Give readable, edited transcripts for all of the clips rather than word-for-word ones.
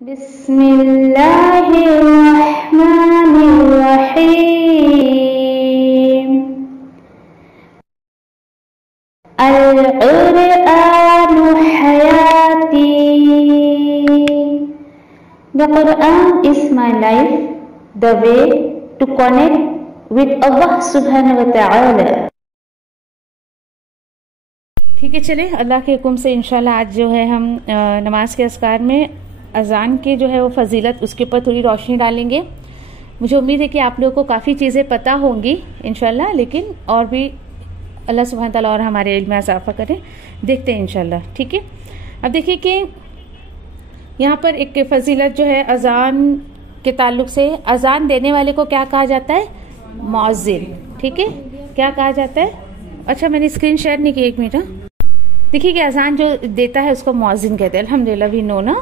बिस्मिल्लाहिर्रहमानिर्रहीम। अल-क़ुरआनु हयाती। The Quran is my life, the way to connect with Allah subhanahu wa ta'ala। ठीक है, चले अल्लाह के हुक्म से इंशाल्लाह आज जो है हम नमाज के अस्कार में अज़ान के जो है वो फजीलत उसके ऊपर थोड़ी रोशनी डालेंगे। मुझे उम्मीद है कि आप लोगों को काफ़ी चीज़ें पता होंगी इंशाल्लाह, लेकिन और भी अल्लाह सुब्हान तआला और हमारे इल्म में इजाफा करें। देखते हैं इंशाल्लाह। ठीक है, अब देखिए कि यहाँ पर एक फजीलत जो है अज़ान के ताल्लुक से, अज़ान देने वाले को क्या कहा जाता है? मुअज्जिन। ठीक है, क्या कहा जाता है? अच्छा, मैंने स्क्रीन शेयर नहीं की, एक मिनट। देखिए कि अज़ान जो देता है उसको मुअज्जिन कहते हैं। अल्हम्दुलिल्लाह भी नो ना।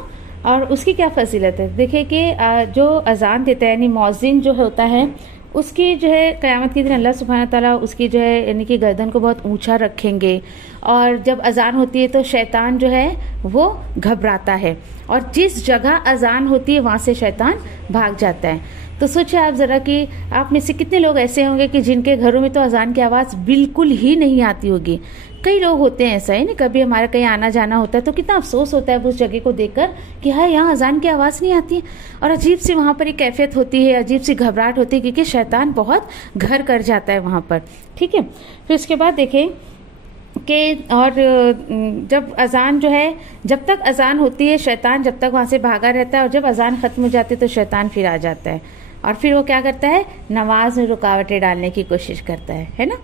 और उसकी क्या फजीलत है? देखिए कि जो अज़ान देता है यानी मुअज्जिन जो होता है उसकी जो है क़यामत के दिन अल्लाह सुब्हानहू व तआला उसकी जो है यानी कि गर्दन को बहुत ऊंचा रखेंगे। और जब अज़ान होती है तो शैतान जो है वो घबराता है, और जिस जगह अज़ान होती है वहाँ से शैतान भाग जाता है। तो सोचिए आप ज़रा कि आप में से कितने लोग ऐसे होंगे कि जिनके घरों में तो अज़ान की आवाज़ बिल्कुल ही नहीं आती होगी। कई लोग होते हैं ऐसा है ना, कभी हमारा कहीं आना जाना होता है तो कितना अफसोस होता है उस जगह को देखकर कि हाँ यहाँ अज़ान की आवाज़ नहीं आती है, और अजीब सी वहाँ पर एक कैफियत होती है, अजीब सी घबराहट होती है, क्योंकि शैतान बहुत घर कर जाता है वहाँ पर। ठीक है, फिर उसके बाद देखें कि और जब अज़ान जो है, जब तक अज़ान होती है शैतान जब तक वहाँ से भागा रहता है, और जब अज़ान ख़त्म हो जाती है तो शैतान फिर आ जाता है, और फिर वो क्या करता है? नमाज में रुकावटें डालने की कोशिश करता है ना।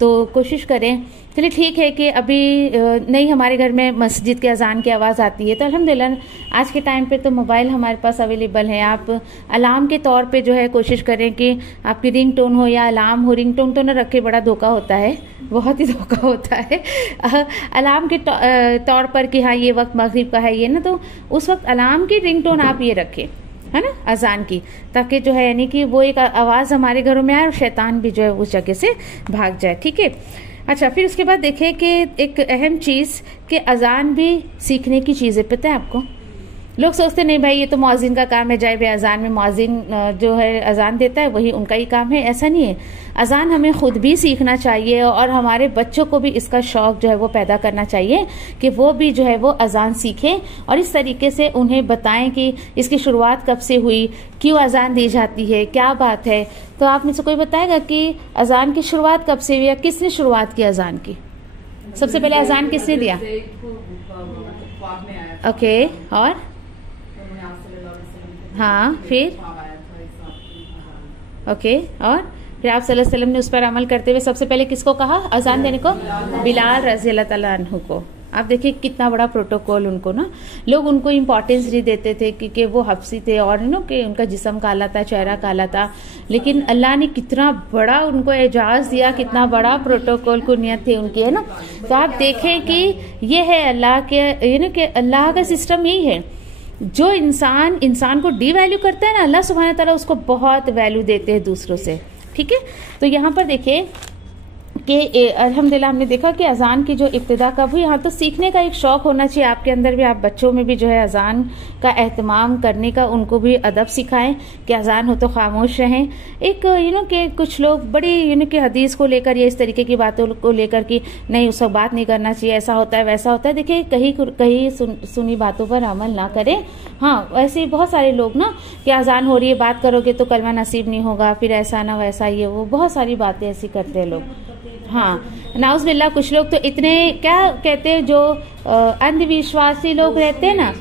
तो कोशिश करें। चलिए ठीक है कि अभी नहीं हमारे घर में मस्जिद के अज़ान की आवाज़ आती है, तो अल्हम्दुलिल्लाह आज के टाइम पे तो मोबाइल हमारे पास अवेलेबल है। आप अलार्म के तौर पे जो है कोशिश करें कि आपकी रिंग टोन हो या अलार्म हो। रिंग टोन तो ना रखे, बड़ा धोखा होता है, बहुत ही धोखा होता है। अलार्म के तौर पर कि हाँ ये वक्त मगरिब का है ये ना, तो उस वक्त अलार्म की रिंग टोन आप ये रखें, है ना, अज़ान की, ताकि जो है यानी कि वो एक आवाज़ हमारे घरों में आए और शैतान भी जो है उस जगह से भाग जाए। ठीक है, अच्छा फिर उसके बाद देखें कि एक अहम चीज़ कि अज़ान भी सीखने की चीज़ है। पता है आपको, लोग सोचते नहीं भाई ये तो मुअज्जिन का काम है, जाए भाई अज़ान में मुअज्जिन जो है अज़ान देता है वही उनका ही काम है। ऐसा नहीं है, अज़ान हमें खुद भी सीखना चाहिए, और हमारे बच्चों को भी इसका शौक़ जो है वो पैदा करना चाहिए कि वो भी जो है वो अज़ान सीखें, और इस तरीके से उन्हें बताएं कि इसकी शुरुआत कब से हुई, क्यों अज़ान दी जाती है, क्या बात है। तो आप में से कोई बताएगा कि अज़ान की शुरुआत कब से हुई, या किसने शुरुआत की अज़ान की? सबसे पहले अज़ान किसने दिया? ओके, और हाँ फिर ओके, और फिर आप सल्लल्लाहु अलैहि वसल्लम ने उस पर अमल करते हुए सबसे पहले किसको कहा अज़ान देने को? बिलाल रज़ी अल्लाह तआला अन्हु को। आप देखिए कितना बड़ा प्रोटोकॉल उनको ना, लोग उनको इम्पोर्टेंस नहीं देते थे क्योंकि वो हफ्सी थे और नो कि उनका जिस्म काला था, चेहरा काला था, लेकिन अल्लाह ने कितना बड़ा उनको एजाज़ दिया, कितना बड़ा प्रोटोकॉल को नियत थी उनकी, है ना। तो आप देखें कि ये है अल्लाह के, यानी कि अल्लाह का सिस्टम यही है, जो इंसान को डी वैल्यू करता है ना, अल्लाह सुब्हानहू तआला उसको बहुत वैल्यू देते हैं दूसरों से। ठीक है, तो यहाँ पर देखिए कि अल्हम्दुलिल्लाह हमने देखा कि अज़ान की जो इब्तिदा कब हुई। यहाँ तो सीखने का एक शौक़ होना चाहिए आपके अंदर भी, आप बच्चों में भी जो है अज़ान का एहतमाम करने का, उनको भी अदब सिखाएं कि अज़ान हो तो खामोश रहें। एक कि कुछ लोग बड़ी कि हदीस को लेकर या इस तरीके की बातों को लेकर कि नहीं उस वक्त बात नहीं करना चाहिए, ऐसा होता है वैसा होता है। देखिए कहीं सुनी बातों पर अमल ना करें। हाँ, ऐसे बहुत सारे लोग ना कि अज़ान हो रही है बात करोगे तो कलमा नसीब नहीं होगा, फिर ऐसा ना वैसा, ये वो बहुत सारी बातें ऐसी करते हैं लोग। हाँ, नाउज़ बिल्लाह, कुछ लोग तो इतने क्या कहते हैं जो अंधविश्वासी लोग रहते हैं ना,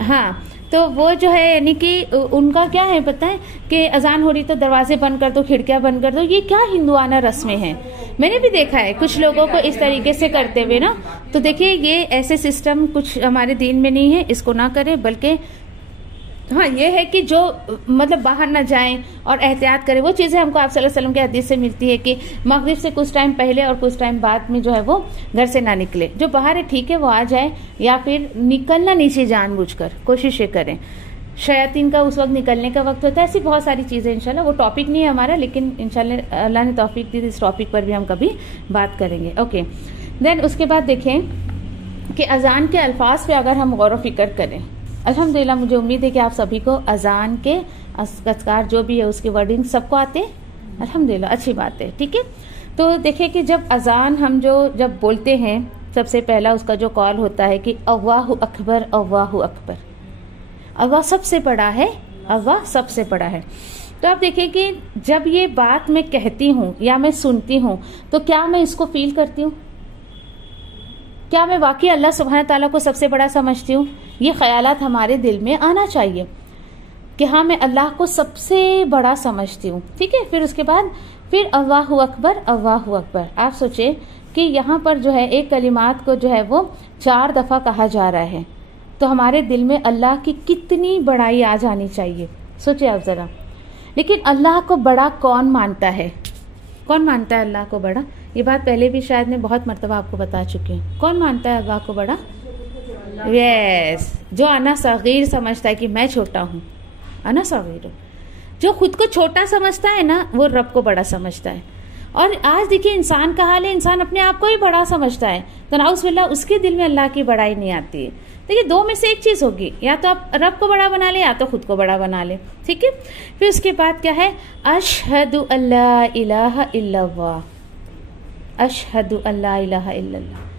हाँ, तो वो जो है यानी कि उनका क्या है पता है कि अज़ान हो रही तो दरवाजे बंद कर दो, खिड़कियां बंद कर दो। ये क्या हिंदुआना रस्में हैं? मैंने भी देखा है कुछ लोगों को इस तरीके से करते हुए ना। तो देखिए ये ऐसे सिस्टम कुछ हमारे दीन में नहीं है, इसको ना करें। बल्कि हाँ ये है कि जो मतलब बाहर ना जाएं और एहतियात करें। वो चीज़ें हमको आप सल्लल्लाहु अलैहि वसल्लम के हदीस से मिलती है कि मगरिब से कुछ टाइम पहले और कुछ टाइम बाद में जो है वो घर से ना निकले। जो बाहर है ठीक है वो आ जाए, या फिर निकलना नीचे जानबूझकर कोशिशें करें। शयातीन का उस वक्त निकलने का वक्त होता है। ऐसी बहुत सारी चीज़ें इंशाल्लाह, वो टॉपिक नहीं है हमारा, लेकिन इंशाल्लाह अल्लाह ने तौफीक दी, इस टॉपिक पर भी हम कभी बात करेंगे। ओके, देन उसके बाद देखें कि अजान के अल्फाज पे अगर हम गौर व फिक्र करें अल्हम्दुलिल्लाह मुझे उम्मीद है कि आप सभी को अजान के अस्कार जो भी है उसके वर्डिंग सबको आते हैं। अल्हम्दुलिल्लाह अच्छी बात है। ठीक है, तो देखिए कि जब अजान हम जब बोलते हैं सबसे पहला उसका जो कॉल होता है कि अल्लाहु अकबर अल्लाहु अकबर, अल्लाह सबसे बड़ा है, अल्लाह सबसे बड़ा है। तो आप देखिए कि जब ये बात मैं कहती हूँ या मैं सुनती हूँ तो क्या मैं इसको फील करती हूँ? क्या मैं वाकई अल्लाह सुब्हान ताला को सबसे बड़ा समझती हूँ? ये ख्यालात हमारे दिल में आना चाहिए कि हाँ मैं अल्लाह को सबसे बड़ा समझती हूँ। ठीक है, फिर उसके बाद फिर अल्लाहु अकबर अल्लाहु अकबर। आप सोचे कि यहाँ पर जो है एक कलिमात को जो है वो 4 दफा कहा जा रहा है, तो हमारे दिल में अल्लाह की कितनी बड़ाई आ जानी चाहिए। सोचिए आप जरा। लेकिन अल्लाह को बड़ा कौन मानता है? कौन मानता है अल्लाह को बड़ा? ये बात पहले भी शायद मैं बहुत मर्तबा आपको बता चुकी हूँ। कौन मानता है अल्लाह को बड़ा? यस, जो अना सगीर समझता है कि मैं छोटा हूँ, अना सगीर, जो खुद को छोटा समझता है ना वो रब को बड़ा समझता है। और आज देखिए इंसान का हाल है, इंसान अपने आप को ही बड़ा समझता है, तो नाउज़ुबिल्लाह उसके दिल में अल्लाह की बड़ाई नहीं आती है। देखिए 2 में से एक चीज होगी, या तो आप रब को बड़ा बना ले या तो खुद को बड़ा बना ले। ठीक है, फिर उसके बाद क्या है? अशहदु अल्ला इलाहा इल्लल्लाह, अशहदु अल्ला इलाहा इल्लल्लाह।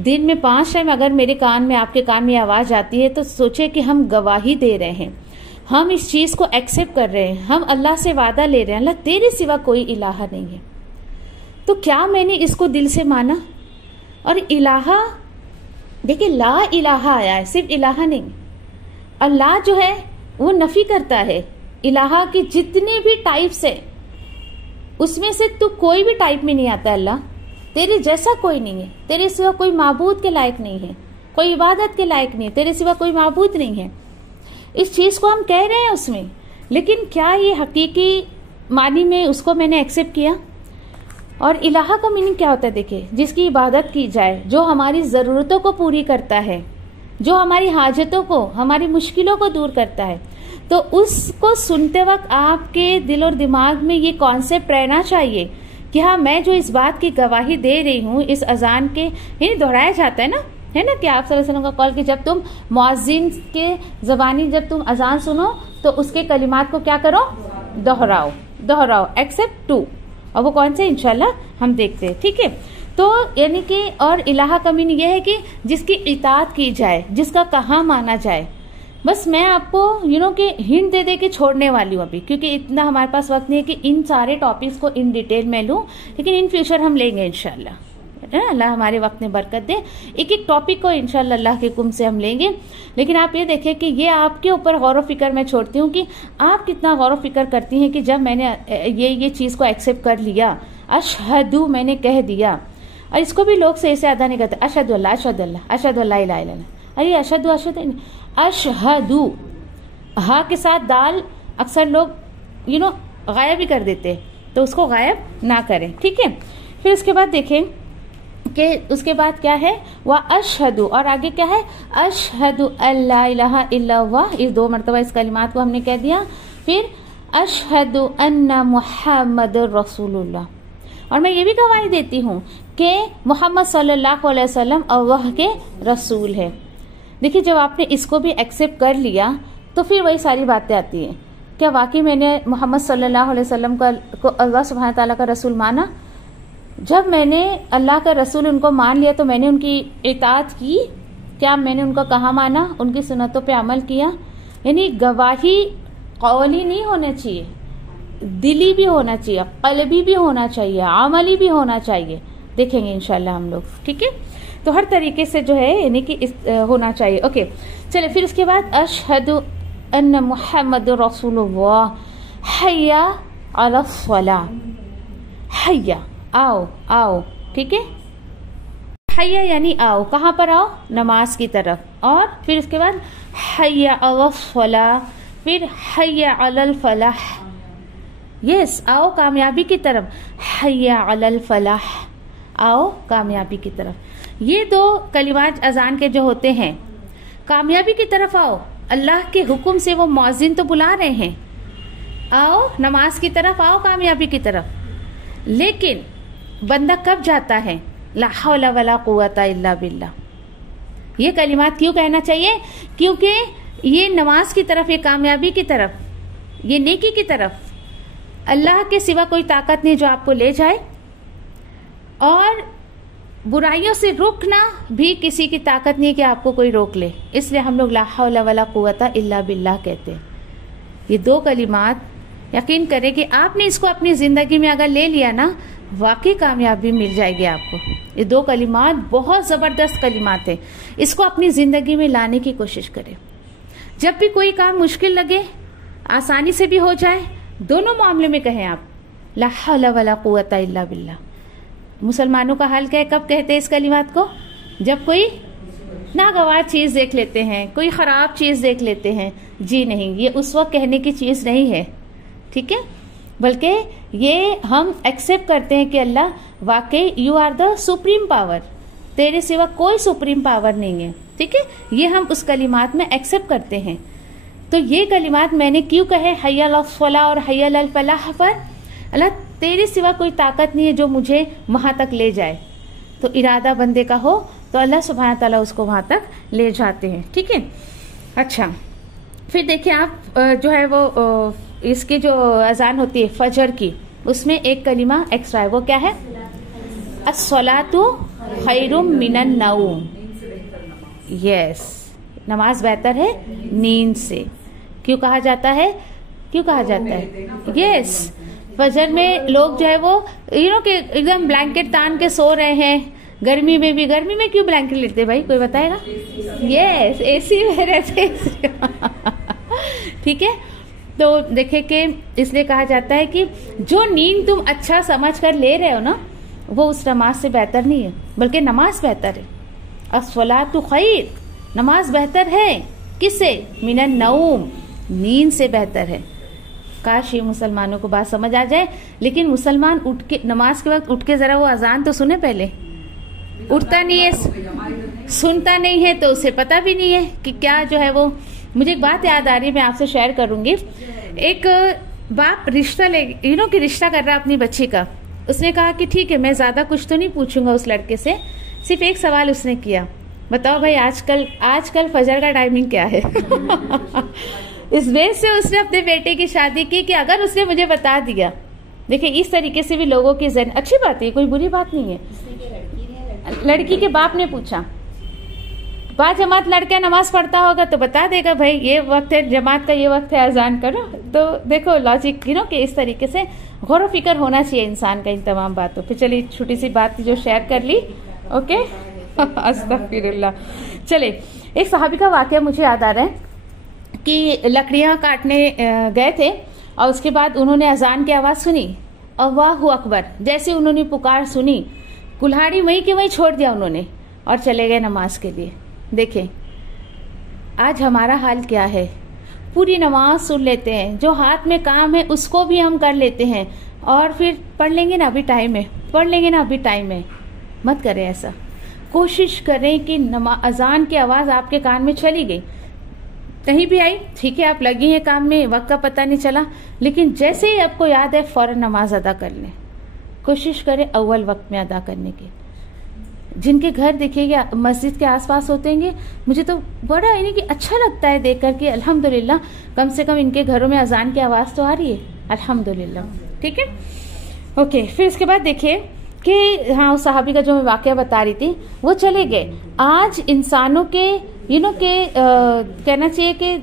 दिन में 5 टाइम अगर मेरे कान में, आपके कान में आवाज आती है तो सोचे कि हम गवाही दे रहे हैं, हम इस चीज को एक्सेप्ट कर रहे हैं, हम अल्लाह से वादा ले रहे हैं अल्लाह तेरे सिवा कोई इलाहा नहीं है। तो क्या मैंने इसको दिल से माना? और इलाहा, देखिए ला इलाहा आया है, सिर्फ इलाहा नहीं। अल्लाह जो है वो नफी करता है, इलाहा की जितने भी टाइप्स है उसमें से तू कोई भी टाइप में नहीं आता। अल्लाह तेरे जैसा कोई नहीं है, तेरे सिवा कोई माबूद के लायक नहीं है, कोई इबादत के लायक नहीं है, तेरे सिवा कोई माबूद नहीं है। इस चीज को हम कह रहे हैं उसमें, लेकिन क्या ये हकीकी मानी में उसको मैंने एक्सेप्ट किया? और इलाहा का मीनिंग क्या होता है? देखिए, जिसकी इबादत की जाए, जो हमारी ज़रूरतों को पूरी करता है, जो हमारी हाजतों को, हमारी मुश्किलों को दूर करता है। तो उसको सुनते वक्त आपके दिल और दिमाग में ये कॉन्सेप्ट रहना चाहिए कि हाँ मैं जो इस बात की गवाही दे रही हूँ, इस अजान के, यानी दोहराया जाता है ना कि आप सल्लल्लाहु अलैहि वसल्लम का कॉल कि जब तुम मुअज्जिन के ज़बानी जब तुम अजान सुनो तो उसके कलिमात को क्या करो? दोहराओ, दोहराओ, एक्सेप्ट टू। और वो कौन से इंशाल्लाह हम देखते हैं। ठीक है, तो यानी कि और इलाहा का मीनिंग यह है कि जिसकी इताअत की जाए, जिसका कहा माना जाए। बस मैं आपको कि हिंट दे दे के छोड़ने वाली हूँ अभी, क्योंकि इतना हमारे पास वक्त नहीं है कि इन सारे टॉपिक्स को इन डिटेल में लूँ, लेकिन इन फ्यूचर हम लेंगे इंशाल्लाह। अल्लाह हमारे वक्त में बरकत दे। एक एक टॉपिक को इंशाल्लाह अल्लाह के हुक्म से हम लेंगे। लेकिन आप ये देखिए कि ये आपके ऊपर गौर व फिक्र मैं छोड़ती हूँ कि आप कितना गौर व फिक्र करती हैं कि जब मैंने ये चीज़ को एक्सेप्ट कर लिया, अशहदु मैंने कह दिया। और इसको भी लोग सही से अदा नहीं करते, अशहदु अल्लाह अशहदु अल्लाह अशहदु अल्ला इलाहा इल्लल्लाह। अरे अशहदु अशहदु अशहदु हा के साथ दाल अक्सर लोग गायब ही कर देते, तो उसको गायब ना करें। ठीक है, फिर उसके बाद देखें कि उसके बाद क्या है? वह अशहदु, और आगे क्या है? अशहदु अल्ला इलाहा इल्लल्लाह। इस 2 मरतबा इस कलिमात को हमने कह दिया। फिर अशहदु अन्ना मुहम्मदुर रसूलुल्लाह, और मैं ये भी गवाही देती हूँ कि मोहम्मद सल्लल्लाहु अलैहि वसल्लम अल्लाह के रसूल है। देखिए, जब आपने इसको भी एक्सेप्ट कर लिया तो फिर वही सारी बातें आती हैं। क्या वाकई मैंने मोहम्मद सल्लल्लाहु अलैहि वसल्लम को अल्लाह सुब्हानहू तआला का रसूल माना? जब मैंने अल्लाह का रसूल उनको मान लिया तो मैंने उनकी इताअत की? क्या मैंने उनका कहा माना, उनकी सुन्नतों पे अमल किया? यानी गवाही कौली नहीं होना चाहिए, दिली भी होना चाहिए, कल्बी भी होना चाहिए, अमली भी होना चाहिए। देखेंगे इंशाल्लाह हम लोग। ठीक है, तो हर तरीके से जो है यानी कि होना चाहिए। ओके, चलिए फिर उसके बाद अशहदु अन्न मुहम्मदुर रसूलुल्लाह हय्या अला सलाह। हय्या आओ, आओ। ठीक है, हय्या यानी आओ, कहाँ पर आओ? नमाज की तरफ। और फिर उसके बाद हय्या अला सलाह, फिर हय्या अलल फलाह। यस, आओ कामयाबी की तरफ। हय्या अलल फलाह, आओ कामयाबी की तरफ। ये 2 कलिमात अजान के जो होते हैं, कामयाबी की तरफ आओ। अल्लाह के हुक्म से वो मुअज्जिन तो बुला रहे हैं, आओ नमाज की तरफ, आओ कामयाबी की तरफ। लेकिन बंदा कब जाता है? ला हौला वला कुव्वता इल्ला बिल्लाह। ये कलिमात क्यों कहना चाहिए? क्योंकि ये नमाज की तरफ, ये कामयाबी की तरफ, ये नेकी की तरफ अल्लाह के सिवा कोई ताकत नहीं जो आपको ले जाए, और बुराइयों से रुकना भी किसी की ताकत नहीं कि आपको कोई रोक ले। इसलिए हम लोग ला हौला वला कुव्वता इल्ला बिल्लाह कहते हैं। ये दो कलिमात यकीन करें कि आपने इसको अपनी ज़िंदगी में अगर ले लिया ना, वाकई कामयाबी मिल जाएगी आपको। ये दो कलिमात बहुत ज़बरदस्त कलिमात हैं, इसको अपनी ज़िंदगी में लाने की कोशिश करें। जब भी कोई काम मुश्किल लगे, आसानी से भी हो जाए, दोनों मामले में कहें आप ला हौला वला कुव्वता इल्ला बिल्लाह। मुसलमानों का हाल क्या है, कब कहते हैं इस कलिमात को? जब कोई नागवार चीज़ देख लेते हैं, कोई ख़राब चीज़ देख लेते हैं। जी नहीं, ये उस वक्त कहने की चीज़ नहीं है, ठीक है, बल्कि ये हम एक्सेप्ट करते हैं कि अल्लाह वाकई you are the supreme power, तेरे सिवा कोई सुप्रीम पावर नहीं है, ठीक है। ये हम उस कलिमात में एक्सेप्ट करते हैं। तो ये कलिमात मैंने क्यों कहे हय्या अल फलाह और हय्या अल फलाह पर? अल्लाह तेरे सिवा कोई ताकत नहीं है जो मुझे वहां तक ले जाए। तो इरादा बंदे का हो तो अल्लाह सुब्हानहू तआला उसको वहां तक ले जाते हैं, ठीक है। अच्छा, फिर देखिए आप जो है वो इसकी जो अजान होती है फजर की, उसमें एक कलिमा एक्स्ट्रा है, वो क्या है? अस्सलातु खैरुम मिनन नौम। यस, नमाज बेहतर है नींद से। क्यों कहा जाता है? क्यों कहा जाता है? यस, फजर में लोग जो है वो कि एकदम ब्लैंकेट तान के सो रहे हैं, गर्मी में भी। गर्मी में क्यों ब्लैंकेट लेते भाई, कोई बताएगा? यस, एसी में रहते ठीक है। तो देखिए कि इसलिए कहा जाता है कि जो नींद तुम अच्छा समझ कर ले रहे हो ना, वो उस नमाज से बेहतर नहीं है, बल्कि नमाज बेहतर है। अस्सलातु खैर, नमाज बेहतर है किससे? मिनन नौम, नींद से बेहतर है। काश ये मुसलमानों को बात समझ आ जाए। लेकिन मुसलमान उठ के नमाज के वक्त उठ के जरा वो अजान तो सुने पहले। उठता नहीं है, सुनता नहीं है, तो उसे पता भी नहीं है कि क्या जो है वो। मुझे एक बात याद आ रही है, मैं आपसे शेयर करूंगी। एक बाप रिश्ता कि रिश्ता कर रहा अपनी बच्ची का। उसने कहा कि ठीक है, मैं ज्यादा कुछ तो नहीं पूछूंगा उस लड़के से, सिर्फ एक सवाल उसने किया, बताओ भाई आजकल फजर का टाइमिंग क्या है? इस बेस से उसने अपने बेटे की शादी की कि अगर उसने मुझे बता दिया। देखिए, इस तरीके से भी लोगों की जन, अच्छी बात है, कोई बुरी बात नहीं है। लड़की के बाप ने पूछा, पांच जमात लड़का नमाज पढ़ता होगा तो बता देगा भाई ये वक्त है जमात का, ये वक्त है अजान करो। तो देखो लॉजिक कि इस तरीके से गौर फिक्र होना चाहिए इंसान का इन तमाम बातों पे। चलिए, छोटी सी बात जो शेयर कर ली, ओके। अस्तगफिरुल्लाह। चले, एक सहाबी का वाकया मुझे याद आ रहा है कि लकड़ियां काटने गए थे और उसके बाद उन्होंने अजान की आवाज सुनी, अल्लाहु अकबर। जैसे उन्होंने पुकार सुनी, कुल्हाड़ी वहीं के वहीं छोड़ दिया उन्होंने और चले गए नमाज के लिए। देखें आज हमारा हाल क्या है, पूरी नमाज सुन लेते हैं, जो हाथ में काम है उसको भी हम कर लेते हैं और फिर पढ़ लेंगे ना अभी टाइम है, पढ़ लेंगे ना अभी टाइम है। मत करें ऐसा। कोशिश करें कि अजान की आवाज आपके कान में चली गई, कहीं भी आई, ठीक है, आप लगी हैं काम में, वक्त का पता नहीं चला, लेकिन जैसे ही आपको याद है फौरन नमाज अदा कर लें। कोशिश करें अव्वल वक्त में अदा करने की। जिनके घर देखिएगा मस्जिद के आसपास होते हैं, मुझे तो बड़ा यानी कि अच्छा लगता है देख कर कि अल्हम्दुलिल्लाह कम से कम इनके घरों में अजान की आवाज़ तो आ रही है, अल्हम्दुलिल्लाह, ठीक है। ओके, फिर इसके बाद देखिए कि हाँ, उस सहाबी का जो मैं वाकया बता रही थी, वो चले गए। आज इंसानों के कहना चाहिए कि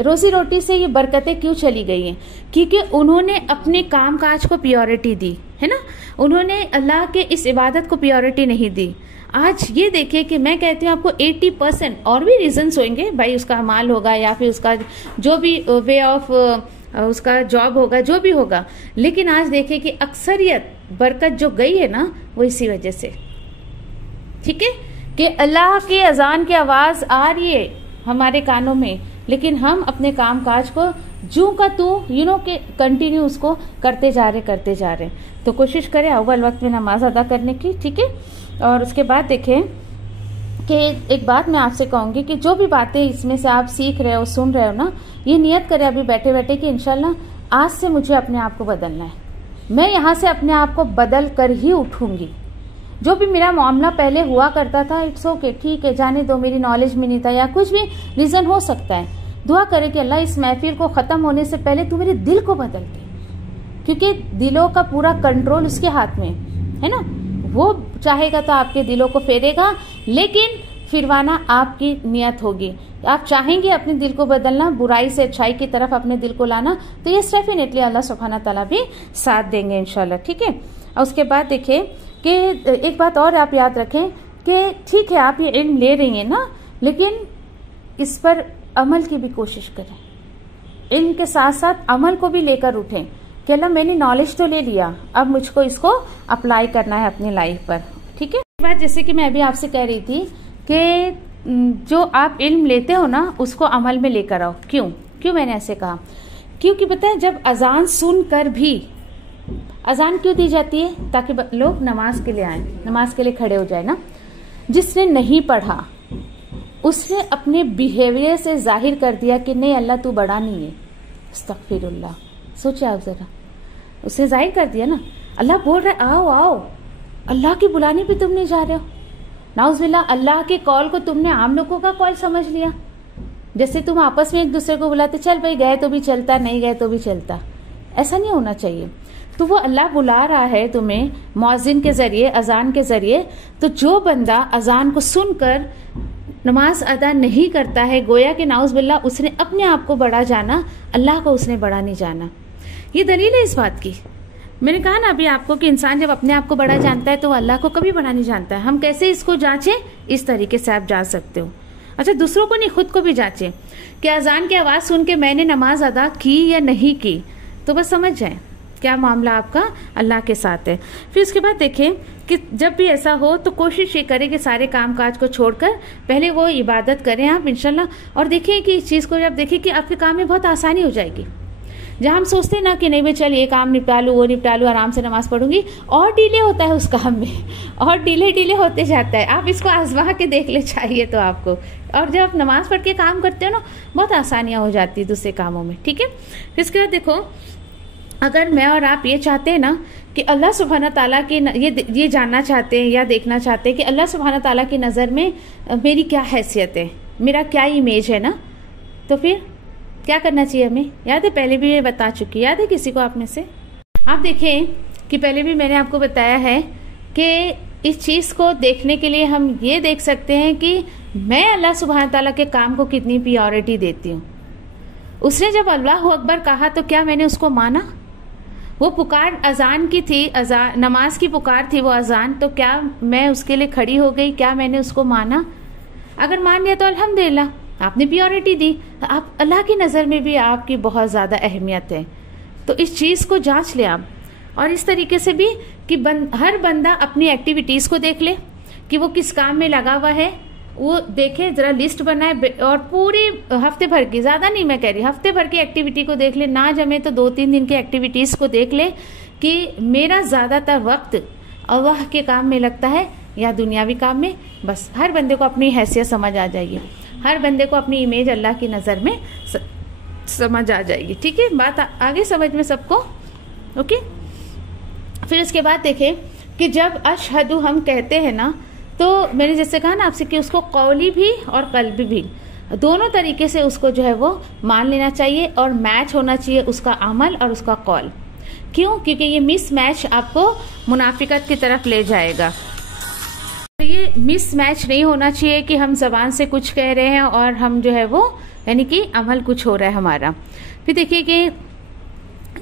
रोजी रोटी से ये बरकतें क्यों चली गई हैं, क्योंकि उन्होंने अपने काम काज को प्रायोरिटी दी है ना, उन्होंने अल्लाह के इस इबादत को प्रायोरिटी नहीं दी। आज ये देखिए कि मैं कहती हूँ आपको 80% और भी रीजंस होंगे भाई, उसका माल होगा या फिर उसका जो भी वे ऑफ उसका जॉब होगा, जो भी होगा, लेकिन आज देखिए कि अक्सरियत बरकत जो गई है ना वो इसी वजह से, ठीक है, कि अल्लाह की अजान की आवाज आ रही है हमारे कानों में, लेकिन हम अपने काम काज को जू का तू के कंटिन्यू उसको करते जा रहे। तो कोशिश करें अव्वल वक्त में नमाज अदा करने की, ठीक है। और उसके बाद देखें कि एक बात मैं आपसे कहूंगी कि जो भी बातें इसमें से आप सीख रहे हो, सुन रहे हो ना, ये नियत करें अभी बैठे बैठे कि इंशाल्लाह आज से मुझे अपने आप को बदलना है, मैं यहाँ से अपने आप को बदल कर ही उठूंगी। जो भी मेरा मामला पहले हुआ करता था, इट्स ओके, ठीक है, जाने दो, मेरी नॉलेज में नहीं था या कुछ भी रीजन हो सकता है, दुआ करें कि अल्लाह इस महफिल को ख़त्म होने से पहले तू मेरे दिल को बदल दे, क्योंकि दिलों का पूरा कंट्रोल उसके हाथ में है ना। वो चाहेगा तो आपके दिलों को फेरेगा, लेकिन फिरवाना आपकी नियत होगी। आप चाहेंगे अपने दिल को बदलना, बुराई से अच्छाई की तरफ अपने दिल को लाना, तो ये डेफिनेटली अल्लाह सुब्हाना ताला भी साथ देंगे इंशाल्लाह, ठीक है। और उसके बाद देखिए कि एक बात और आप याद रखें कि ठीक है आप ये इल्म ले रही हैं ना, लेकिन इस पर अमल की भी कोशिश करें। इल्म के साथ साथ अमल को भी लेकर उठें कि अल्लाह मैंने नॉलेज तो ले लिया, अब मुझको इसको अप्लाई करना है अपनी लाइफ पर, ठीक है। बात जैसे कि मैं अभी आपसे कह रही थी कि जो आप इल्म लेते हो ना उसको अमल में लेकर आओ। क्यों मैंने ऐसे कहा? क्योंकि पता है जब अजान सुनकर भी, अजान क्यों दी जाती है? ताकि लोग नमाज के लिए आए, नमाज के लिए खड़े हो जाए ना। जिसने नहीं पढ़ा उसने अपने बिहेवियर से जाहिर कर दिया कि नहीं अल्लाह तू बड़ा नहीं है, अस्तगफिरुल्लाह। सोचिए आप जरा, उसने जाहिर कर दिया ना। अल्लाह बोल रहा है आओ आओ, अल्लाह की बुलाने पे तुम नहीं जा रहे हो। नाउज़ुबिल्लाह, अल्लाह के कॉल को तुमने आम लोगों का कॉल समझ लिया। जैसे तुम आपस में एक दूसरे को बुलाते, चल भाई गए तो भी चलता, नहीं गए तो भी चलता। ऐसा नहीं होना चाहिए। तो वो अल्लाह बुला रहा है तुम्हें मौज़िन के जरिए, अजान के जरिए। तो जो बंदा अजान को सुनकर नमाज अदा नहीं करता है, गोया कि नाउज़ुबिल्लाह उसने अपने आप को बड़ा जाना, अल्लाह को उसने बड़ा नहीं जाना। ये दलील है इस बात की। मैंने कहा ना अभी आपको कि इंसान जब अपने आप को बड़ा जानता है तो अल्लाह को कभी बड़ा नहीं जानता है। हम कैसे इसको जांचें? इस तरीके से आप जांच सकते हो। अच्छा, दूसरों को नहीं, खुद को भी जांचें कि अजान की आवाज़ सुन के मैंने नमाज अदा की या नहीं की, तो बस समझ जाएं क्या मामला आपका अल्लाह के साथ है। फिर उसके बाद देखें कि जब भी ऐसा हो तो कोशिश ये करें कि सारे काम काज को छोड़कर पहले वो इबादत करें आप इंशाल्लाह। और देखें कि इस चीज़ को जब देखें कि आपके काम में बहुत आसानी हो जाएगी। जहाँ हम सोचते हैं ना कि नहीं भाई चल ये काम निपटा लूँ, वो निपटा लूँ, आराम से नमाज पढ़ूंगी, और डिले होता है उस काम में, और डिले होते जाता है। आप इसको आजमा के देख ले चाहिए तो आपको। और जब आप नमाज पढ़ के काम करते हो ना, बहुत आसानियाँ हो जाती है दूसरे कामों में, ठीक है। फिर इसके बाद देखो, अगर मैं और आप ये चाहते हैं ना कि अल्लाह सुब्हाना ताला की ये जानना चाहते हैं या देखना चाहते हैं कि अल्लाह सुब्हाना ताला की नज़र में मेरी क्या हैसियत है, मेरा क्या इमेज है ना, तो फिर क्या करना चाहिए हमें? याद है पहले भी मैं बता चुकी, याद है किसी को आप में से? आप देखें कि पहले भी मैंने आपको बताया है कि इस चीज़ को देखने के लिए हम ये देख सकते हैं कि मैं अल्लाह सुब्हाना ताला के काम को कितनी प्रायोरिटी देती हूँ। उसने जब अल्लाहु अकबर कहा तो क्या मैंने उसको माना? वो पुकार अजान की थी, अजान नमाज की पुकार थी वो अजान, तो क्या मैं उसके लिए खड़ी हो गई? क्या मैंने उसको माना? अगर मान लिया तो अल्हम्दुलिल्लाह, आपने प्रायोरिटी दी। आप अल्लाह की नज़र में भी आपकी बहुत ज़्यादा अहमियत है। तो इस चीज़ को जांच ले आप। और इस तरीके से भी कि हर बंदा अपनी एक्टिविटीज़ को देख ले कि वो किस काम में लगा हुआ है, वो देखे, ज़रा लिस्ट बनाए और पूरी हफ्ते भर की, ज़्यादा नहीं मैं कह रही, हफ्ते भर की एक्टिविटी को देख ले। ना जमे तो 2-3 दिन की एक्टिविटीज़ को देख ले कि मेरा ज़्यादातर वक्त अल्लाह के काम में लगता है या दुनियावी काम में। बस हर बंदे को अपनी हैसियत समझ आ जाएगी, हर बंदे को अपनी इमेज अल्लाह की नज़र में समझ आ जाएगी, ठीक है। बात आगे समझ में सबको, ओके। फिर इसके बाद देखें कि जब अशहदु हम कहते हैं ना, तो मैंने जैसे कहा ना आपसे कि उसको कौली भी और कल्बी भी, दोनों तरीके से उसको जो है वो मान लेना चाहिए और मैच होना चाहिए उसका अमल और उसका कौल। क्यों? क्योंकि ये मिस मैच आपको मुनाफिकत की तरफ ले जाएगा। ये मिस मैच नहीं होना चाहिए कि हम जबान से कुछ कह रहे हैं और हम जो है वो यानी कि अमल कुछ हो रहा है हमारा। फिर देखिए कि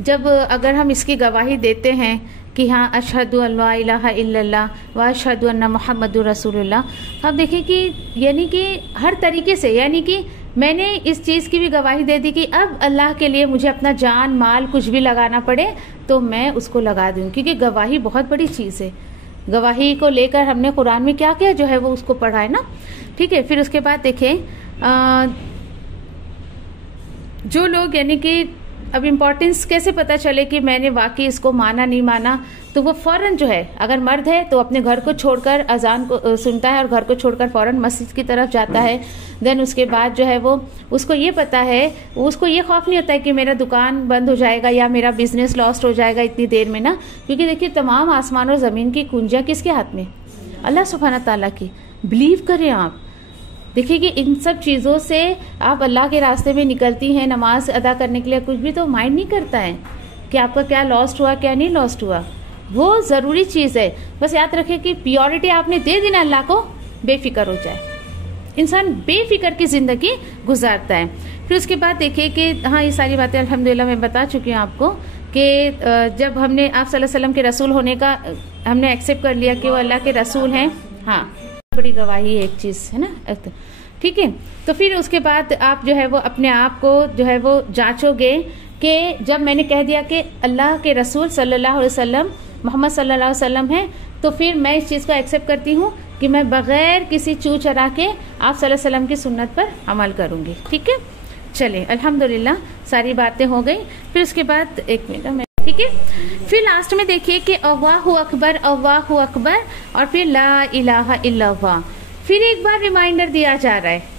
जब अगर हम इसकी गवाही देते हैं कि हाँ अशहदु अल्ला इलाहा इल्लल्लाह व अशहदु अन्ना मुहम्मदुर रसूलुल्लाह, अब देखिए कि यानी कि हर तरीके से, यानी कि मैंने इस चीज़ की भी गवाही दे दी कि अब अल्लाह के लिए मुझे अपना जान माल कुछ भी लगाना पड़े तो मैं उसको लगा दूँ, क्योंकि गवाही बहुत बड़ी चीज़ है। गवाही को लेकर हमने कुरान में क्या क्या जो है वो उसको पढ़ा है ना, ठीक है। फिर उसके बाद देखें जो लोग यानी कि अब इम्पोर्टेंस कैसे पता चले कि मैंने वाकई इसको माना नहीं माना, तो वो फ़ौरन जो है, अगर मर्द है तो अपने घर को छोड़कर अजान को सुनता है और घर को छोड़कर फ़ौरन मस्जिद की तरफ जाता है। देन उसके बाद जो है वो उसको ये पता है, उसको ये खौफ नहीं होता है कि मेरा दुकान बंद हो जाएगा या मेरा बिजनेस लॉस्ट हो जाएगा इतनी देर में ना, क्योंकि देखिए तमाम आसमान और ज़मीन की कुंजियाँ किसके हाथ में? अल्लाह सुब्हाना ताला की। बिलीव करें आप, देखिए कि इन सब चीज़ों से आप अल्लाह के रास्ते में निकलती हैं नमाज अदा करने के लिए, कुछ भी तो माइंड नहीं करता है कि आपका क्या लॉस्ट हुआ क्या नहीं लॉस्ट हुआ। वो ज़रूरी चीज़ है। बस याद रखें कि प्योरिटी आपने दे दी ना अल्लाह को, बेफिक्र हो जाए, इंसान बेफिक्र की ज़िंदगी गुजारता है। फिर उसके बाद देखिए कि हाँ, ये सारी बातें अल्हम्दुलिल्लाह मैं बता चुकी हूँ आपको कि जब हमने आप सल्लल्लाहु अलैहि वसल्लम के रसूल होने का हमने एक्सेप्ट कर लिया कि वो अल्लाह के रसूल हैं, हाँ, बड़ी गवाही है एक चीज़ है ना, ठीक है। तो फिर उसके बाद आप जो है वो अपने आप को जो है वो जांचोगे कि जब मैंने कह दिया कि अल्लाह के रसूल सल्लल्लाहु अलैहि वसल्लम मोहम्मद सल्लल्लाहु अलैहि वसल्लम है, तो फिर मैं इस चीज़ को एक्सेप्ट करती हूँ कि मैं बगैर किसी चू चरा के आप सल्लल्लाहु अलैहि वसल्लम की सुन्नत पर अमल करूँगी। ठीक है, चलिए अल्हम्दुलिल्लाह सारी बातें हो गई। फिर उसके बाद एक मिनट में, ठीक है, फिर लास्ट में देखिए कि अल्लाहु अकबर अल्लाहु अकबर और फिर ला इलाहा इल्लल्लाह। फिर एक बार रिमाइंडर दिया जा रहा है।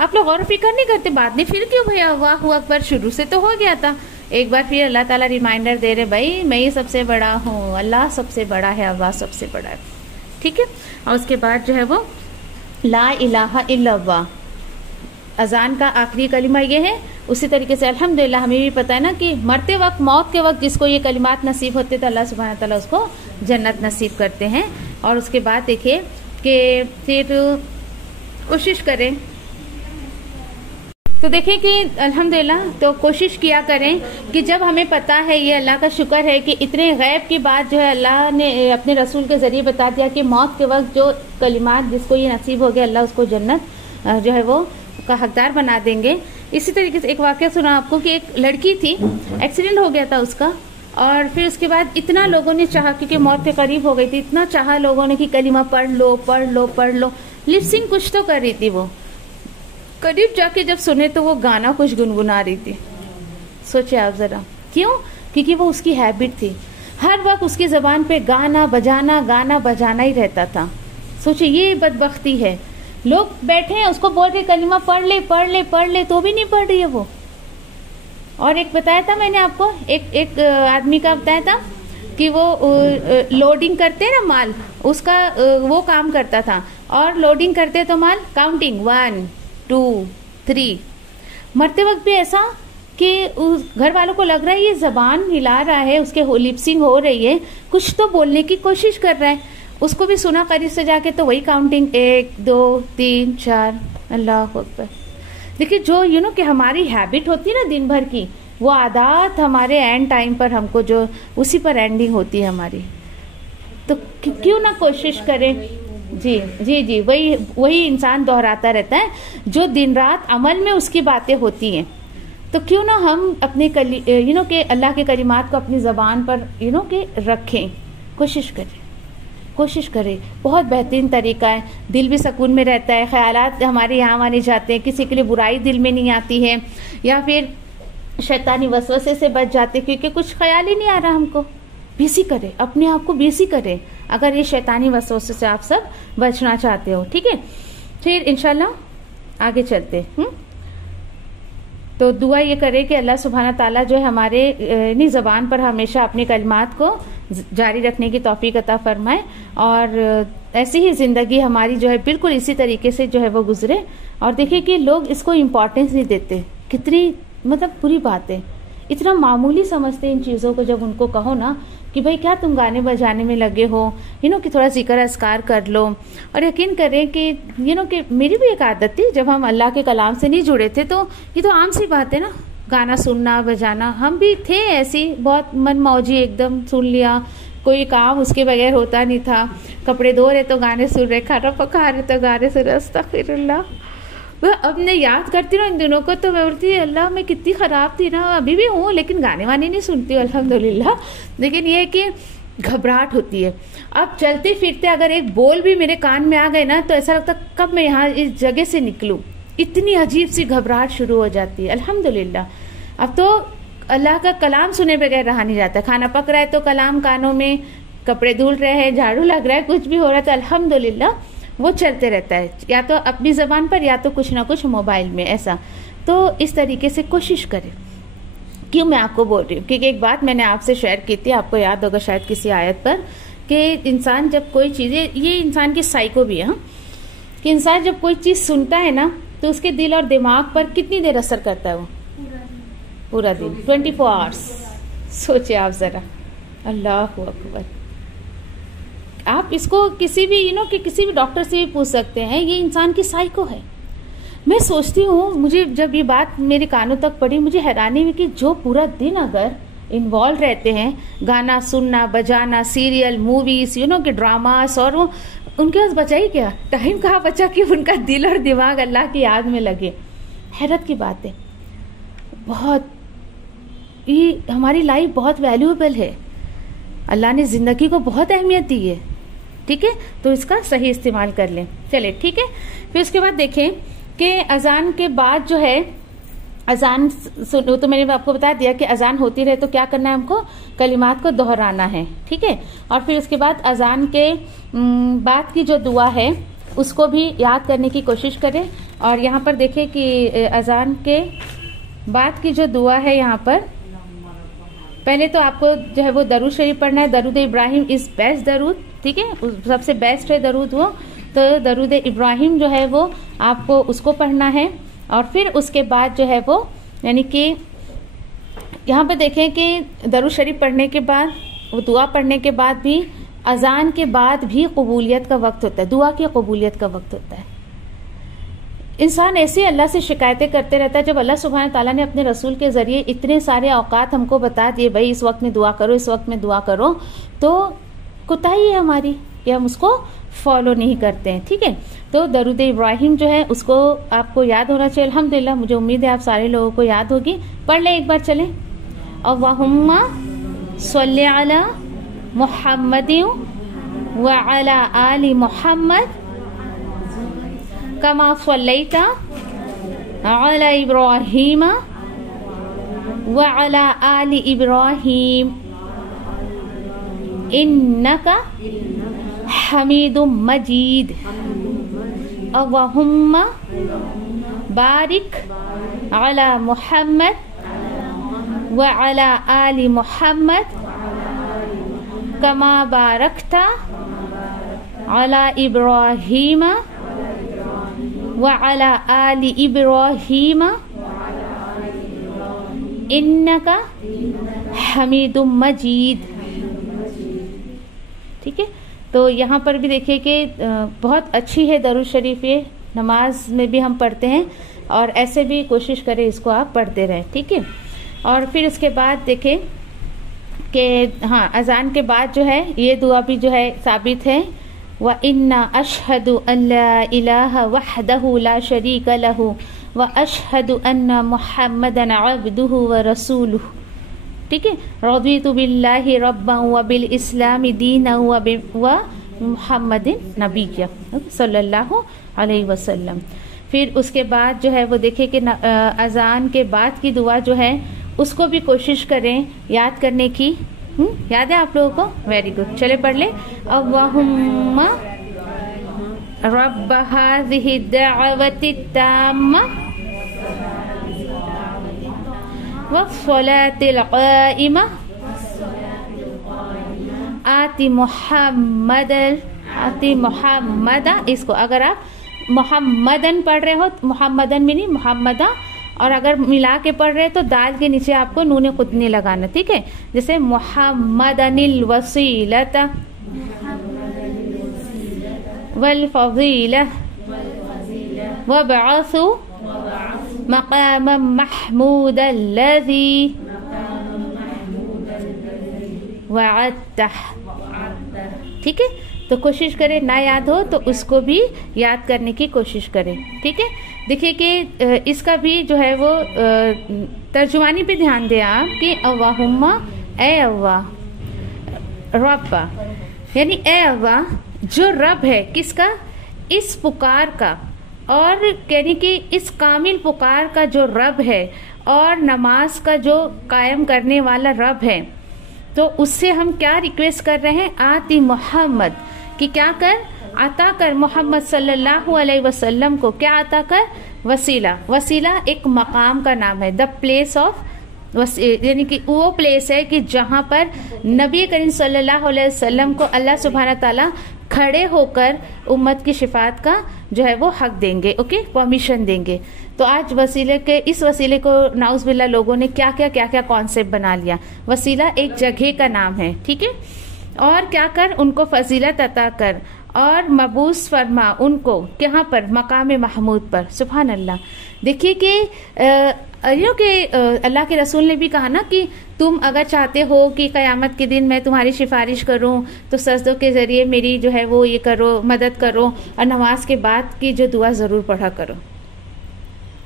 आप लोग गौर फिक्र नहीं करते बाद में, फिर क्यों भैया अल्लाहु अकबर शुरू से तो हो गया था। एक बार फिर अल्लाह ताला रिमाइंडर दे रहे, भाई मैं ही सबसे बड़ा हूँ, अल्लाह सबसे बड़ा है, अल्लाह सबसे बड़ा है। ठीक है, और उसके बाद जो है वो ला इलाहा इल्लल्लाह अजान का आखिरी कलिमा ये है। उसी तरीके से अल्हम्दुलिल्लाह हमें भी पता है ना कि मरते वक्त, मौत के वक्त जिसको ये कलिमात नसीब होते तो अल्लाह सुब्हान ताला उसको जन्नत नसीब करते हैं। और उसके बाद देखिए कि फिर कोशिश करें, तो देखिए कि अल्हम्दुलिल्लाह तो कोशिश किया करें कि जब हमें पता है, ये अल्लाह का शुक्र है कि इतने गैब की बात जो है अल्लाह ने अपने रसूल के ज़रिए बता दिया कि मौत के वक्त जो कलिमात जिसको ये नसीब हो गया अल्लाह उसको जन्नत जो है वो का हकदार बना देंगे। इसी तरीके से एक वाक़या सुना आपको कि एक लड़की थी, एक्सीडेंट हो गया था उसका, और फिर उसके बाद इतना लोगों ने चाहा, क्योंकि मौत के करीब हो गई थी, इतना चाहा लोगों ने कि कलिमा पढ़ लो पढ़ लो पढ़ लो। लिपसिंग कुछ तो कर रही थी वो, करीब जाके जब सुने तो वो गाना कुछ गुनगुना रही थी। सोचे आप जरा, क्यों? क्योंकि वो उसकी हैबिट थी, हर वक्त उसकी ज़बान पे गाना बजाना ही रहता था। सोचे ये बदबख्ती है, लोग बैठे हैं उसको बोल रहे कलिमा पढ़ ले तो भी नहीं पढ़ रही है वो। और एक बताया था मैंने आपको, एक आदमी का बताया था कि वो लोडिंग करते हैं ना माल, उसका वो काम करता था, और लोडिंग करते तो माल काउंटिंग 1 2 3। मरते वक्त भी ऐसा कि घर वालों को लग रहा है ये जबान हिला रहा है, उसके लिपसिंग हो रही है, कुछ तो बोलने की कोशिश कर रहा है। उसको भी सुना करीब से जाके, तो वही काउंटिंग 1 2 3 4 अल्लाह अकबर। देखिए जो कि हमारी हैबिट होती है ना दिन भर की, वो आदत हमारे एंड टाइम पर हमको जो उसी पर एंडिंग होती है हमारी, तो क्यों ना कोशिश करें। जी जी जी, वही इंसान दोहराता रहता है जो दिन रात अमल में उसकी बातें होती हैं। तो क्यों ना हम अपने के अल्लाह के कलिमात को अपनी ज़बान पर के रखें, कोशिश करें। बहुत बेहतरीन तरीका है, दिल भी सुकून में रहता है, ख्यालात हमारे यहाँ माने जाते हैं, किसी के लिए बुराई दिल में नहीं आती है, या फिर शैतानी वसवसे से बच जाते क्योंकि कुछ ख्याल ही नहीं आ रहा हमको। बिजी करें अपने आप को, बिजी करें अगर ये शैतानी वसवसे से आप सब बचना चाहते हो। ठीक है, फिर इंशाल्लाह आगे चलते हैं। तो दुआ ये करें कि अल्लाह सुब्हाना ताला जो है हमारे इन्हीं ज़बान पर हमेशा अपनी कलिमात को जारी रखने की तौफीक अता फरमाए, और ऐसी ही ज़िंदगी हमारी जो है बिल्कुल इसी तरीके से जो है वो गुजरे। और देखिए कि लोग इसको इम्पोर्टेंस नहीं देते, कितनी मतलब बुरी बात है, इतना मामूली समझते इन चीज़ों को। जब उनको कहो ना कि भाई क्या तुम गाने बजाने में लगे हो, कि थोड़ा जिक्र अस्कार कर लो, और यकीन करें कि कि मेरी भी एक आदत थी, जब हम अल्लाह के कलाम से नहीं जुड़े थे तो ये तो आम सी बात है ना, गाना सुनना बजाना। हम भी थे ऐसी बहुत मन मौजी, एकदम सुन लिया, कोई काम उसके बगैर होता नहीं था। कपड़े धो रहे तो गाने सुन रहे, खाना पका रहे तो गाने सुन रहे। अस्तगफिरुल्लाह, वह अब मैं याद करती हूँ इन दिनों को तो मैं बोलती अल्लाह मैं कितनी ख़राब थी ना, अभी भी हूँ लेकिन गाने वाने नहीं सुनती हूँ अल्हम्दुलिल्लाह। लेकिन ये है कि घबराहट होती है। अब चलते फिरते अगर एक बोल भी मेरे कान में आ गए ना तो ऐसा लगता कब मैं यहाँ इस जगह से निकलूँ, इतनी अजीब सी घबराहट शुरू हो जाती है। अल्हम्दुलिल्लाह अब तो अल्लाह का कलाम सुने बगैर रहा नहीं जाता। खाना पक रहा है तो कलाम कानों में, कपड़े धुल रहे हैं, झाड़ू लग रहा है, कुछ भी हो रहा है तो अल्हम्दुलिल्लाह वो चलते रहता है, या तो अपनी ज़बान पर या तो कुछ ना कुछ मोबाइल में ऐसा। तो इस तरीके से कोशिश करें। क्यों मैं आपको बोल रही हूँ, क्योंकि एक बात मैंने आपसे शेयर की थी, आपको याद होगा शायद किसी आयत पर, कि इंसान जब कोई चीज़ें, ये इंसान की साइको भी है, कि इंसान जब कोई चीज सुनता है ना तो उसके दिल और दिमाग पर कितनी देर असर करता है वो? पूरा दिन, 24 आवर्स। सोचिए आप जरा, अल्लाह अकबर। आप इसको किसी भी कि किसी भी डॉक्टर से भी पूछ सकते हैं, ये इंसान की साइको है। मैं सोचती हूँ, मुझे जब ये बात मेरे कानों तक पड़ी, मुझे हैरानी हुई कि जो पूरा दिन अगर इन्वॉल्व रहते हैं, गाना सुनना, बजाना, सीरियल, मूवीज, के ड्रामास, और वो उनके पास बचा ही क्या? टाइम कहाँ बचा कि उनका दिल और दिमाग अल्लाह की याद में लगे? हैरत की बात है। बहुत ये हमारी लाइफ बहुत वैल्यूएबल है। अल्लाह ने जिंदगी को बहुत अहमियत दी है, ठीक है? तो इसका सही इस्तेमाल कर लें। चले, ठीक है। फिर उसके बाद देखें कि अजान के बाद जो है, अजान सुनो तो मैंने आपको बता दिया कि अजान होती रहे तो क्या करना है, हमको कलिमात को दोहराना है, ठीक है। और फिर उसके बाद अजान के बाद की जो दुआ है उसको भी याद करने की कोशिश करें। और यहाँ पर देखें कि अजान के बाद की जो दुआ है, यहाँ पर पहले तो आपको जो है वो दरूद शरीफ पढ़ना है। दरूद इब्राहिम इज बेस्ट दरूद, ठीक है, सबसे बेस्ट है दरूद वो। तो दरूद इब्राहिम जो है वो आपको उसको पढ़ना है। और फिर उसके बाद जो है वो, यानी कि यहाँ पे देखें कि दरूद शरीफ पढ़ने के बाद, वो दुआ पढ़ने के बाद भी, अजान के बाद भी कबूलियत का वक्त होता है, दुआ की कबूलियत का वक्त होता है। इंसान ऐसे अल्लाह से शिकायतें करते रहता है। जब अल्लाह सुब्हान ताला ने अपने रसूल के जरिए इतने सारे औकात हमको बता दिए, भाई इस वक्त में दुआ करो, इस वक्त में दुआ करो, तो कोताही है हमारी कि हम उसको फॉलो नहीं करते हैं, ठीक है। तो दरूद इब्राहिम जो है उसको आपको याद होना चाहिए। अल्हम्दुलिल्लाह, मुझे उम्मीद है आप सारे लोगों को याद होगी। पढ़ लें एक बार, चलें। अल्लाहुम्मा सल्ली अला मुहम्मदिन व अला आलि मुहम्मद कमा सल्लैता अला इब्राहीम व अला आलि इब्राहीम इन्नका हमीदुम मजीद। अल्लाहुम्मा बारिक अला मुहम्मद व अला आलि मुहम्मद कमा बारकता अला इब्राहीम व अला आलि इब्राहीम इन्नका हमीदुम मजीद, ठीक है। तो यहाँ पर भी देखिए कि बहुत अच्छी है दरूद शरीफ, ये नमाज में भी हम पढ़ते हैं और ऐसे भी कोशिश करें इसको आप पढ़ते रहें, ठीक है। और फिर उसके बाद देखें कि हाँ, अजान के बाद जो है ये दुआ भी जो है साबित है। व इन्ना अशहदु अल्ला इलाहा वहदहु ला शरीका लहु व अशहदु अन्ना मुहम्मदन अब्दुहु व रसूलुहु, ठीक है। रज़ीतु बिल्लाहि रब्बन व बिल इस्लामी दीनन व मुहम्मदिन नबिय्या सल्लल्लाहु अलैहि वसल्लम। फिर उसके बाद जो है वो देखिए कि अजान के बाद की दुआ जो है उसको भी कोशिश करें याद करने की। याद है आप लोगों को? वेरी गुड, चले पढ़ ले। अल्लाहुम्मा रब्ब हाज़िहि दअवति ताम्मा वस्सलातिल क़ाइमा आति मुहम्मदा, इसको अगर आप मुहम्मदन पढ़ रहे हो, मुहम्मदन में नहीं मुहम्मदा, और अगर मिला के पढ़ रहे तो दाल के नीचे आपको नून कुतनी लगाना, ठीक है। जैसे मुहम्मदनिल वसीलता वल फज़ीला वबअसु मक़ाम महमूदल लज़ी वअदतह, ठीक है। तो कोशिश करें ना याद हो तो उसको भी याद करने की कोशिश करें, ठीक है। देखिए कि इसका भी जो है वो तर्जुमानी पे ध्यान दें आप कि अल्लाहुम्मा, ए अल्लाह, रब्बा, यानी ए अल्लाह जो रब है किसका? इस पुकार का, और यानी कि इस कामिल पुकार का जो रब है और नमाज का जो कायम करने वाला रब है, तो उससे हम क्या रिक्वेस्ट कर रहे हैं? आति मोहम्मद, कि क्या कर? अता कर मोहम्मद सल्लल्लाहु अलैहि वसल्लम को क्या अता कर? वसीला। वसीला एक मकाम का नाम है, द प्लेस ऑफ यानी कि वो प्लेस है कि जहां पर नबी करीम सल्लल्लाहु अलैहि वसल्लम को अल्लाह सुब्हाना ताला खड़े होकर उम्मत की शिफात का जो है वो हक देंगे, ओके, परमिशन देंगे। तो आज इस वसीले को नाउज़-बिल्लाह लोगों ने क्या क्या कॉन्सेप्ट बना लिया। वसीला एक जगह का नाम है, ठीक है, और क्या कर उनको फजीलत अता कर और मबूस फरमा उनको यहाँ पर मकाम महमूद पर। सुभान अल्लाह। देखिए कि अल्लाह के रसूल ने भी कहा ना कि तुम अगर चाहते हो कि क़यामत के दिन मैं तुम्हारी सिफारिश करूं तो सजदों के ज़रिए मेरी जो है वो ये करो, मदद करो, और नमाज के बाद की जो दुआ ज़रूर पढ़ा करो।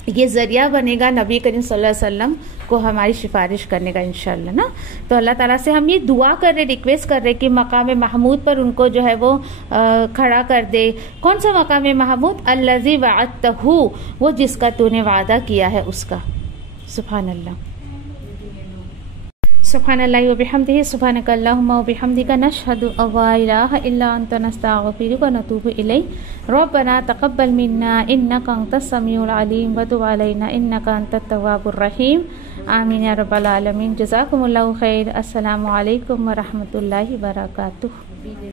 ये ज़रिया बनेगा नबी करीम सल्लल्लाहु अलैहि वसल्लम को हमारी सिफारिश करने का इंशाअल्लाह ना। तो अल्लाह ताला से हम ये दुआ कर रहे, रिक्वेस्ट कर रहे कि मकाम महमूद पर उनको जो है वो खड़ा कर दे। कौन सा मकाम महमूद? अल्लज़ी वअदतहू, वो जिसका तूने वादा किया है उसका। सुभान अल्लाह। सुब्हानल्लाहि व बिहम्दिही, सुब्हानका अल्लाहुम्मा व बिहम्दिका, नशहदु अल्ला इलाहा इल्ला अंता, नस्तगफिरुका व नतूबु इलैक। रब्बना तक़ब्बल मिन्ना इन्नका अंतस समीउल अलीम व तुब अलैना इन्नका अंतत तव्वाबुर रहीम। आमीन या रब्बल आलमीन। जज़ाकुमुल्लाहु खैर। अस्सलामु अलैकुम व रहमतुल्लाहि व बरकातुहू।